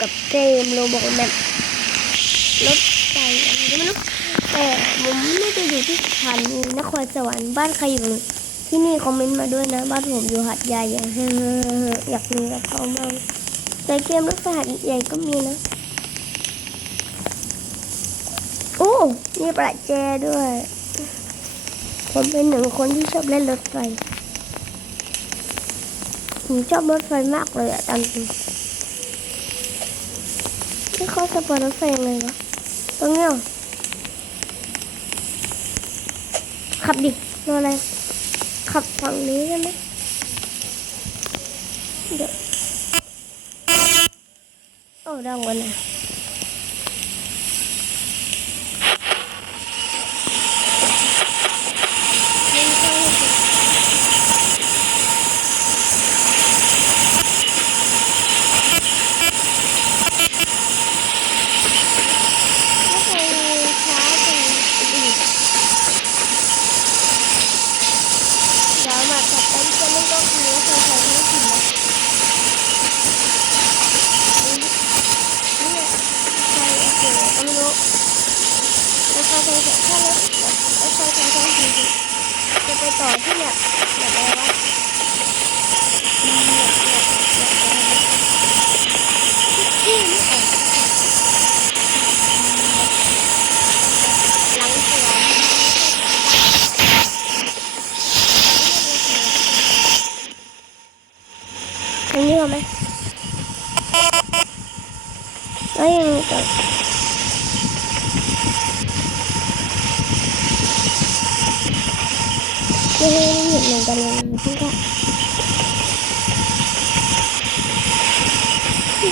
กับเกมโรบอกแมปรถไฟอะไรก็ไม่รู้แต่ผมไม่ได้อยู่ที่สถานีนครสวรรค์บ้านใครอยู่ที่นี่คอมเมนต์มาด้วยนะบ้านผมอยู่หัดใหญ่อะอยากมีกับเขาบ้างแต่เกมรถไฟหัดใหญ่ก็มีนะโอ้มีประแจด้วย ผมเป็นหนึ่งคนที่ชอบเล่นรถไฟผมชอบรถไฟมากเลยอะตามจ ริงนี่เขาสปอร์ตรถไฟยังไงวะตรงเนี้ยเหรอขับดิรออะไร ขับฝั่งนี้ใช่ไหมเดี๋ยวโอ้ดังกว่านะ งของข้าแล้วรถไฟของข้าจริจะไปต่อที่เนี่ยแบบอะไรวะตรงนี้เอาไหมแล้วยังไงต่อ ไม่ให้เห็นเหมือนกันเลยพี่ค่ะ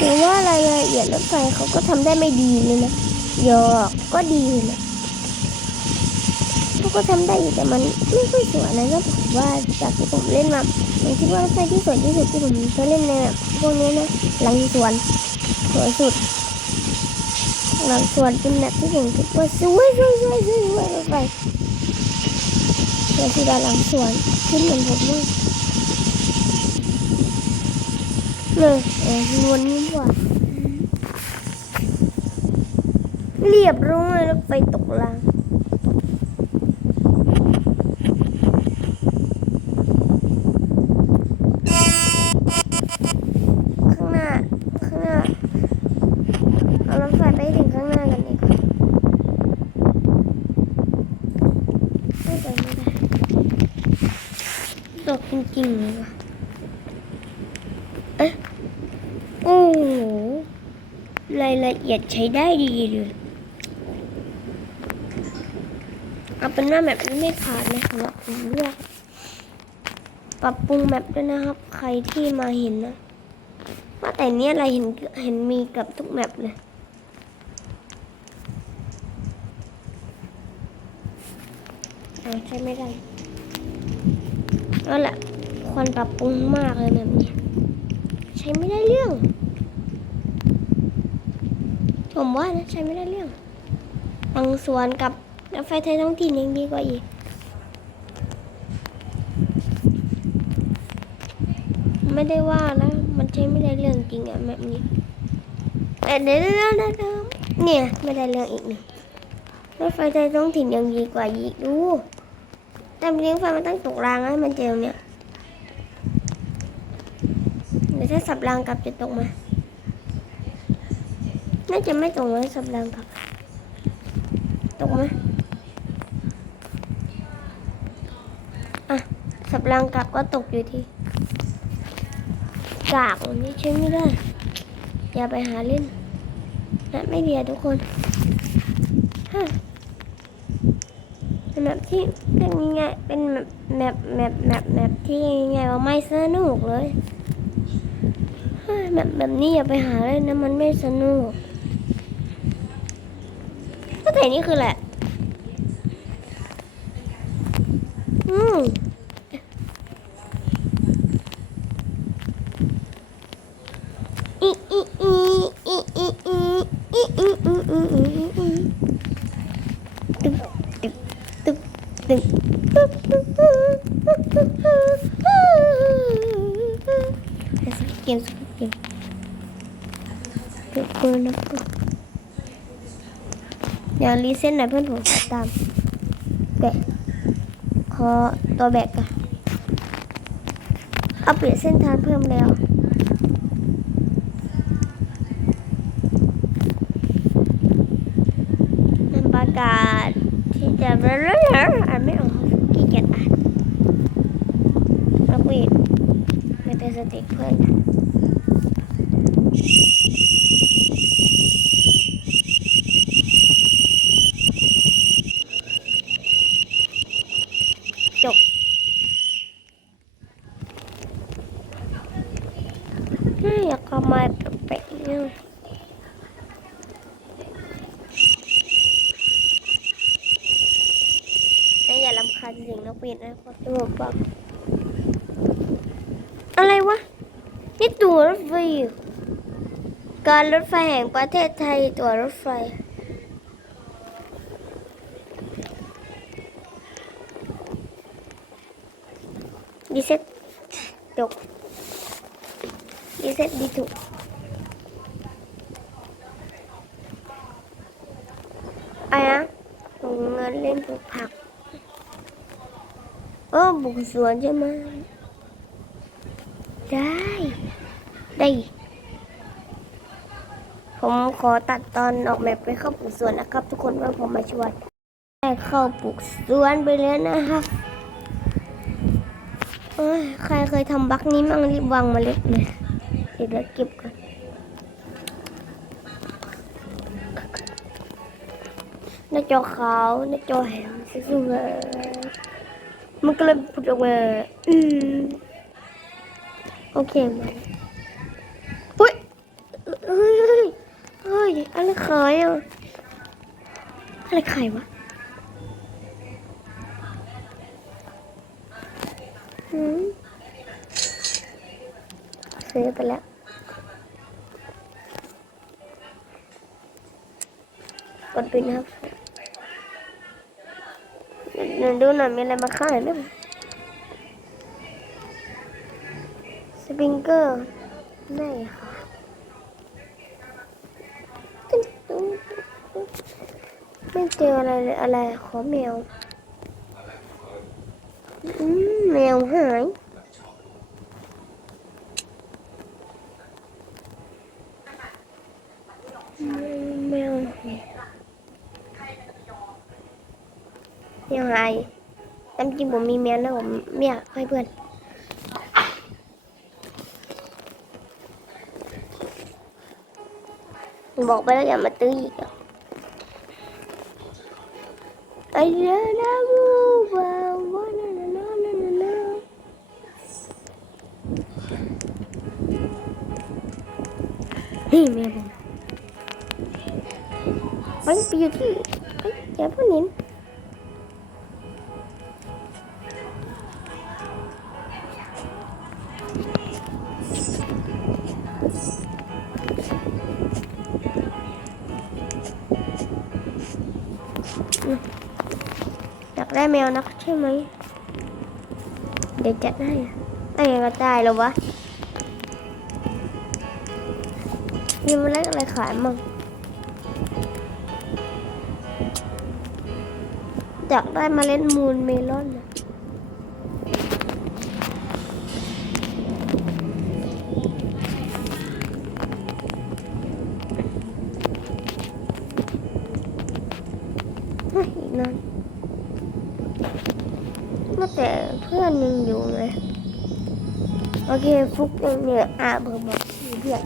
ถือว่ารายละเอียดรถไฟเขาก็ทำได้ไม่ดีเลยนะยอกก็ดีนะเขาก็ทำได้อยู่แต่มันไม่ค่อยสวยนะถ้าผมว่าจากที่ผมเล่นมาผมคิดว่ารถไฟที่สวยที่สุดที่ผมเคยเล่นในพวกนี้นะหลังสวนสวยสุดหลังสวนเป็นแบบที่ผมคิดว่าสวยสวยสวยสวยสวยรถไฟ สวยสุดอะหลังสวนขึ้นเหมือนผมมากเลยเอ๋นวลนิ่มกว่าเรียบร้อยรถไปตกลางหน้า ข้างหน้า เอารถไฟไปให้ถึงข้างหน้ากันดีกว่าไม่ไปไม่ได้ต กจริงๆเลยว่ะเอ๊ะโอ้โหรายละเอียดใช้ได้ดีเลยเอาเป็นว่าแบบนี้ไม่ผ่านนะสำหรับผมเลือกปรับปรุงแบบด้วยนะครับ ใครที่มาเห็นนะว่าแต่เนี้ยอะไรเห็นเห็นมีกับทุกแมปเลยอ่าใช้ไม่ได้นั่นแหละ ควรปรับปรุงมากเลยแบบนี้ ใช้ไม่ได้เรื่อง ผมว่านะใช้ไม่ได้เรื่องบางส่วนกับรถไฟไทยท้องถิ่นยังดีกว่าอีก ไม่ได้ว่านะ มันใช้ไม่ได้เรื่องจริงอะแบบนี้แต่เดี๋ยวเดี๋ยวเนี่ยไม่ได้เรื่องอีกหนึ่งรถไฟไทยท้องถิ่นยังดีกว่าอีกดูแต่เลี้ยงไฟมันตั้งตกรางให้มันเจอเนี่ยเดี๋ยว ถ้าสับรางกลับจะตกไหมาน่าจะไม่ตกไหมสับรางกลับ ตกไหมอะ สับรางกลับก็ตกอยู่ที่กากอันนี้ใช้ไม่ได้ อย่าไปหาเล่นนะไม่เดียทุกคนฮะเป็นแบบที่เป็นยังไงเป็นแบบแบบแบบแบบแบบที่ยังไงว่าไม่สนุกเลย แบบแบบนี้อย่าไปหาเล่นะมันไม่สนุกก็แต่นี่คือแหละ อืมอีอีอีอีอีอีอีอีอีอีอีอีตึ๊บตึ๊บตึ๊บตึ๊บตึ๊บตึ๊บตึ๊บตึ๊บตึ๊บสกิ ปเกมสกิปเกมตึ๊บนะเดี๋ยวรีเซ็ตหน่อยเพื่อนผมตามแบกขอตัวแบกกันเอาเปลี่ยนเส้นทางเพิ่มแล้ว มันประกาศที่จะเรื่อยๆอ่านไม่ออกขี้เกียจอ่านแล้วปิดไม่ได้สติเพื่อนจบไม่อยากเข้ามาแปลกๆเนี่ย นะอย่าลำคาญเสียงนกหวีดนะครับจะบอกว่า อะไรวะ นี่ตั๋วรถไฟอยู่การรถไฟแห่งประเทศไทยตั๋วรถไฟ ดีเซ็ตจบดีเซ็ตดีถูกอะไรนะเงินเล่นปลูกผัก เออบุกสวนใช่ไหม ได้ ได้ ผมขอตัดตอนออกแบบไปเข้าปลูกสวนนะครับ ทุกคนว่าผมมาชวนได้เข้าปลูกสวนไปแล้วนะครับใครเคยทำบักนี้มั่งรีบวางมาเล็ดเลยเดี๋ยวเก็บก่อนหน้าจอขาวหน้าจอแหมสวยๆมันก็เลยผุดออกมาอืม โอเคมาอุ้ยเฮ้ยเฮ้ยเฮ้ยอะไรขายอะอะไรขายวะอืมซื้อไปแล้วกดปิดนะครับเดี๋ยวดูหน่อยมีอะไรมาขายไหม ปริงเกอร์ไม่ค่ะไม่เจออะไรเลยอะไรขอแมวอืมแมวหายแมวหายยังไงตามจริงผมมีแมวนะผมไม่อยให้เพื่อน บอกไปแล้วอย่ามาตื้ออีกอะไอ้เรื่องนะบูบาวานานานานานานาเฮ้ยแม่ผมมันไปอยู่ที่ไปอย่าพิ่งหนี ได้แมวนักใช่ไหม เดี๋ยวจัดให้ไอ้ยังกระจายแล้ววะมีเมล็ดอะไรขายมั่งอยากได้มเมล็ดมูนเมลอนนะ พื่อนยังอยู่ไหมโอเค ฟุกยังเนี่ยอ่าเบอร์บอกมีเพื่อน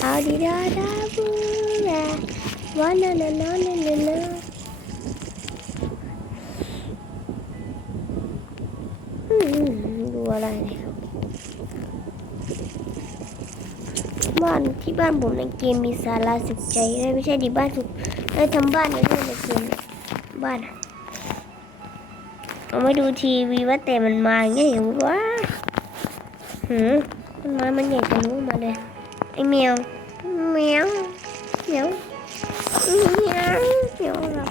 เอาดีดาดาบูแลวานานานานานานาอืมดูอะไรเนี่ยบ้านที่บ้านผมในเกมมีสาราสุขใจไม่ใช่ดิบ้านสุขเอ้ยทำบ้านในเรื่องในเกมบ้าน เอามาดูทีวีว่าแต่มันมาอย่างเงี้ยเหรอวะหืมต้นม้มันใหญ่ทะลุมาเลยไอ้แมวแมวแมวแมวแมวแบบ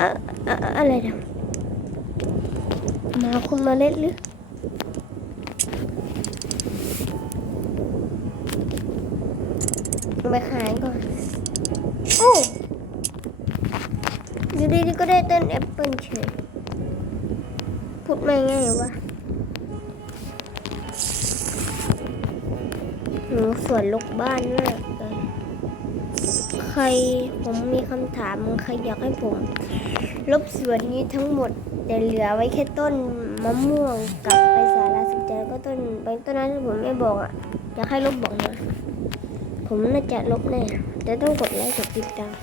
อะอะอะไรนะหมาคุณมาเล็ดหรือ ไปขายก่อนโอ้อยู่ดีๆก็ได้ต้นแอปเปิลเฉยพูดไม่ง่ายวะหนูสวนลูกบ้านมากเลยใครผมมีคำถามใครอยากให้ผม ลบสวนนี้ทั้งหมดแต่เหลือไว้แค่ต้นมะม่วงกับไปสาราสุขใจแล้วก็ต้นบางต้นนั้นที่ผมไม่บอกอะอยากให้ลบบอกนะ ผมน่าจะลบแน่แต่ต้องกดไลค์กดติดตาม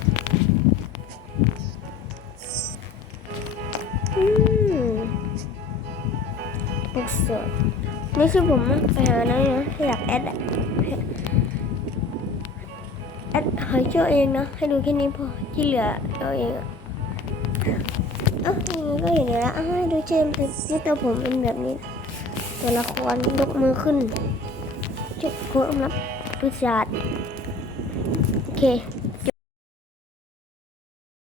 อืมปกสดนี่คือผมไปหานะนะอยากแอดแอดหายเจ้าเองนะ ให้ดูแค่นี้พอที่เหลือเอาเองอะเอ้าอย่างนี้ก็อย่างนี้ละอ้วดูเจมส์นี่ตัวผมเป็นแบบนี้ ตัวละครยกมือขึ้นจุดโค้งรับ ประสาทโอเค